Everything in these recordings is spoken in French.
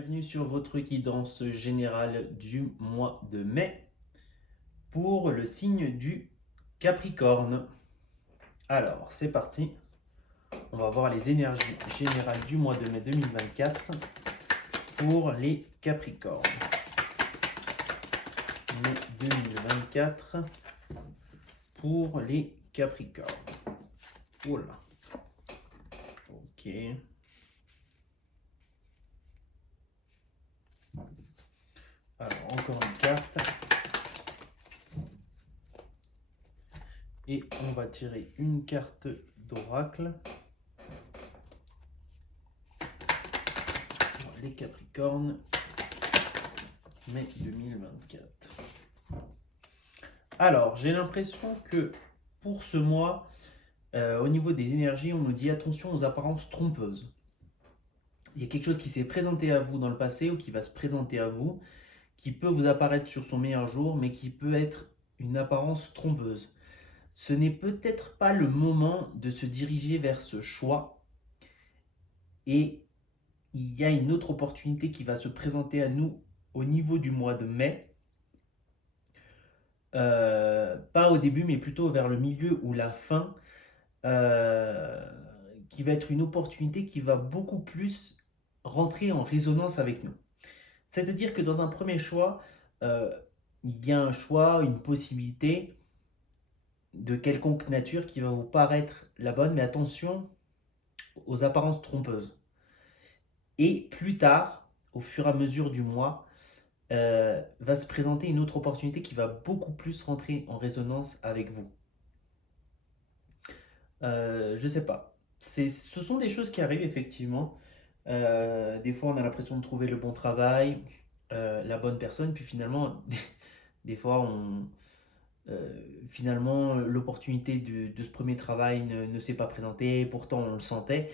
Bienvenue sur votre guidance générale du mois de mai pour le signe du Capricorne. Alors, c'est parti. On va voir les énergies générales du mois de mai 2024 pour les Capricornes. Mai 2024 pour les Capricornes. Oula. Ok. Alors, encore une carte. Et on va tirer une carte d'oracle. Les Capricornes, mai 2024. Alors, j'ai l'impression que pour ce mois, au niveau des énergies, on nous dit attention aux apparences trompeuses. Il y a quelque chose qui s'est présenté à vous dans le passé ou qui va se présenter à vous, qui peut vous apparaître sur son meilleur jour, mais qui peut être une apparence trompeuse. Ce n'est peut-être pas le moment de se diriger vers ce choix, et il y a une autre opportunité qui va se présenter à nous au niveau du mois de mai. Pas au début, mais plutôt vers le milieu ou la fin, qui va être une opportunité qui va beaucoup plus rentrer en résonance avec nous. C'est-à-dire que dans un premier choix, euh, il y a un choix, une possibilité de quelconque nature qui va vous paraître la bonne, mais attention aux apparences trompeuses. Et plus tard, au fur et à mesure du mois, va se présenter une autre opportunité qui va beaucoup plus rentrer en résonance avec vous. Je sais pas. Ce sont des choses qui arrivent effectivement. Des fois, on a l'impression de trouver le bon travail, la bonne personne, puis finalement, des fois, finalement, l'opportunité de ce premier travail ne s'est pas présentée, pourtant on le sentait,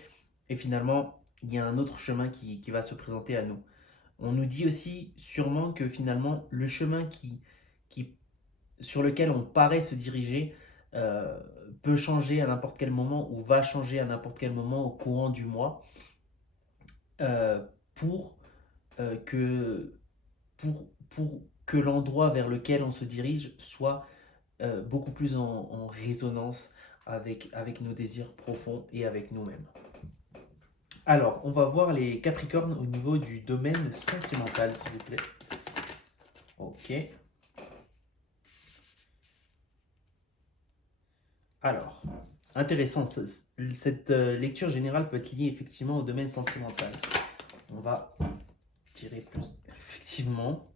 et finalement, il y a un autre chemin qui va se présenter à nous. On nous dit aussi sûrement que finalement, le chemin qui, sur lequel on paraît se diriger euh, peut changer à n'importe quel moment ou va changer à n'importe quel moment au courant du mois euh, pour, que, pour que l'endroit vers lequel on se dirige soit beaucoup plus en résonance avec nos désirs profonds et avec nous-mêmes. Alors, on va voir les Capricornes au niveau du domaine sentimental, s'il vous plaît. Ok. Alors, intéressant, cette lecture générale peut être liée effectivement au domaine sentimental. On va tirer plus. Effectivement,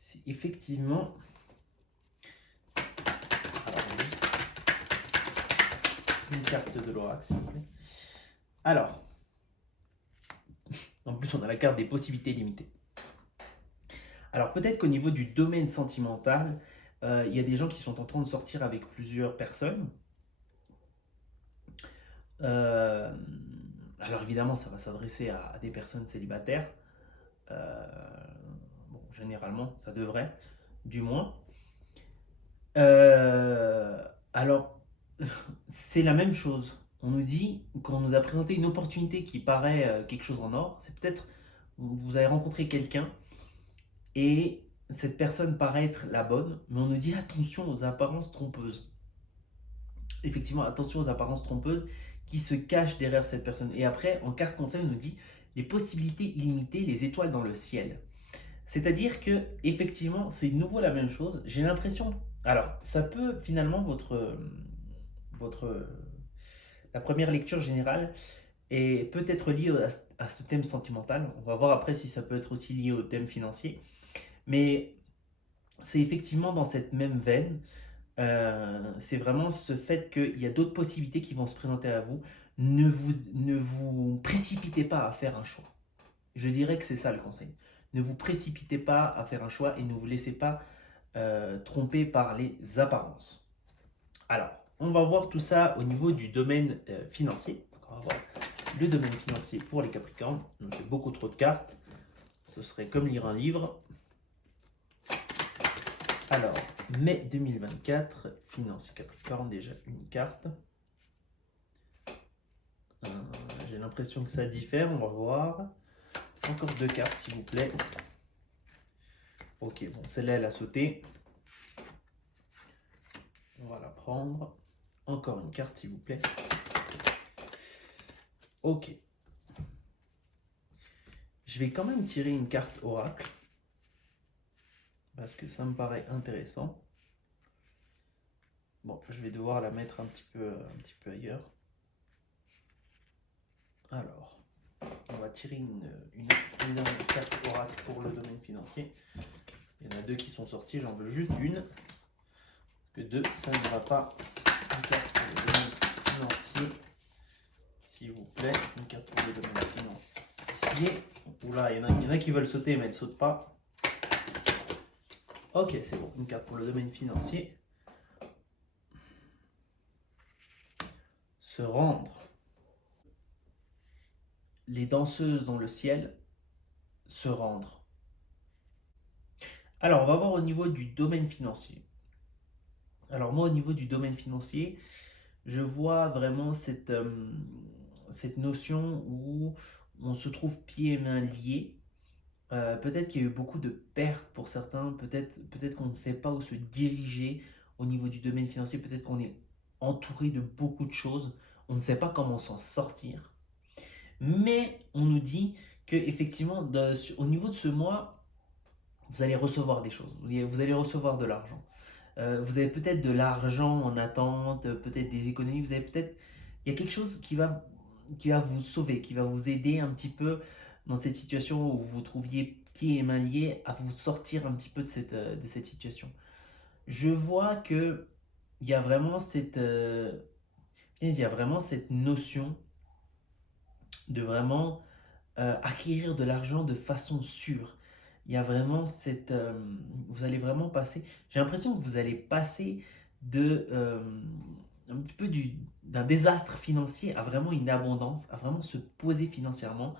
c'est effectivement. Alors, une carte de l'oracle, s'il vous plaît. Alors, en plus, on a la carte des possibilités limitées. Alors, peut-être qu'au niveau du domaine sentimental, il y a des gens qui sont en train de sortir avec plusieurs personnes. Euh, alors, évidemment, ça va s'adresser à des personnes célibataires. Euh, bon, généralement, ça devrait, du moins. Alors, c'est la même chose. On nous dit qu'on nous a présenté une opportunité qui paraît quelque chose en or. C'est peut-être vous avez rencontré quelqu'un et cette personne paraît être la bonne, mais on nous dit attention aux apparences trompeuses. Effectivement, attention aux apparences trompeuses qui se cachent derrière cette personne. Et après, en carte conseil, on nous dit les possibilités illimitées, les étoiles dans le ciel. C'est-à-dire que effectivement, c'est de nouveau la même chose. J'ai l'impression. Alors, ça peut finalement votre la première lecture générale est peut-être liée à ce thème sentimental. On va voir après si ça peut être aussi lié au thème financier. Mais c'est effectivement dans cette même veine. C'est vraiment ce fait qu'il y a d'autres possibilités qui vont se présenter à vous. Ne vous précipitez pas à faire un choix. Je dirais que c'est ça le conseil. Ne vous précipitez pas à faire un choix et ne vous laissez pas tromper par les apparences. Alors, on va voir tout ça au niveau du domaine financier. Donc, on va voir le domaine financier pour les Capricornes. Donc, c'est beaucoup trop de cartes. Ce serait comme lire un livre. Alors, mai 2024, finance Capricorne, déjà une carte. J'ai l'impression que ça diffère, on va voir. encore 2 cartes, s'il vous plaît. Ok, bon, celle-là, elle a sauté. On va la prendre. Encore une carte, s'il vous plaît. Ok. Je vais quand même tirer une carte oracle. Parce que ça me paraît intéressant. Bon, je vais devoir la mettre un petit peu ailleurs. Alors, on va tirer une carte oracle pour le domaine financier. Il y en a 2 qui sont sortis, j'en veux juste une. Parce que 2, ça ne va pas. Une carte pour le domaine financier. S'il vous plaît, une carte pour le domaine financier. Oula, il y en a qui veulent sauter, mais elles ne sautent pas. Ok, c'est bon, une carte pour le domaine financier. Se rendre. Les danseuses dans le ciel. Se rendre. Alors, on va voir au niveau du domaine financier. Alors moi, au niveau du domaine financier, je vois vraiment cette notion où on se trouve pieds et mains liés. Peut-être qu'il y a eu beaucoup de pertes pour certains, peut-être qu'on ne sait pas où se diriger au niveau du domaine financier, peut-être qu'on est entouré de beaucoup de choses, on ne sait pas comment s'en sortir. Mais on nous dit que effectivement, au niveau de ce mois, vous allez recevoir des choses, vous allez recevoir de l'argent. Vous avez peut-être de l'argent en attente, peut-être des économies, vous avez peut-être, il y a quelque chose qui va vous sauver, qui va vous aider un petit peu dans cette situation où vous vous trouviez pieds et mains liés à vous sortir un petit peu de cette situation. Je vois que il y a vraiment il y a vraiment cette notion de vraiment acquérir de l'argent de façon sûre. Il y a vraiment vous allez vraiment passer, j'ai l'impression que vous allez passer un petit peu d'un désastre financier à vraiment une abondance, à vraiment se poser financièrement,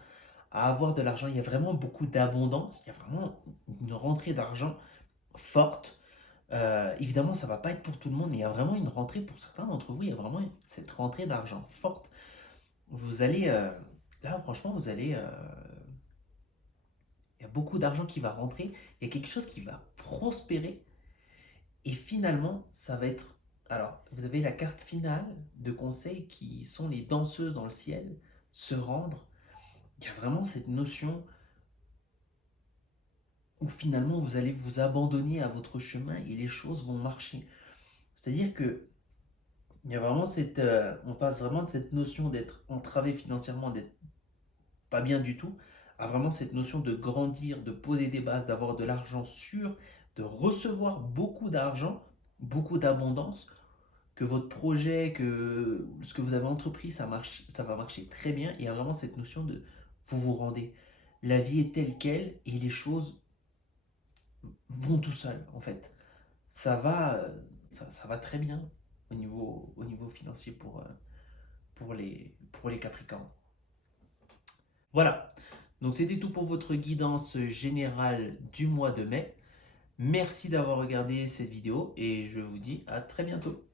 à avoir de l'argent. Il y a vraiment beaucoup d'abondance, il y a vraiment une rentrée d'argent forte. Évidemment, ça ne va pas être pour tout le monde, mais il y a vraiment une rentrée pour certains d'entre vous, il y a vraiment cette rentrée d'argent forte. Vous allez, là franchement, il y a beaucoup d'argent qui va rentrer, il y a quelque chose qui va prospérer et finalement, ça va être... Alors, vous avez la carte finale de conseil qui sont les danseuses dans le ciel, se rendre. Il y a vraiment cette notion où finalement vous allez vous abandonner à votre chemin et les choses vont marcher. C'est-à-dire que il y a vraiment on passe vraiment de cette notion d'être entravé financièrement, d'être pas bien du tout, à vraiment cette notion de grandir, de poser des bases, d'avoir de l'argent sûr, de recevoir beaucoup d'argent, beaucoup d'abondance, que votre projet, que ce que vous avez entrepris, ça marche, ça va marcher très bien. Et il y a vraiment cette notion de vous vous rendez. La vie est telle qu'elle et les choses vont tout seul en fait. Ça va, ça va très bien au niveau financier pour les Capricornes. Voilà, donc c'était tout pour votre guidance générale du mois de mai. Merci d'avoir regardé cette vidéo et je vous dis à très bientôt.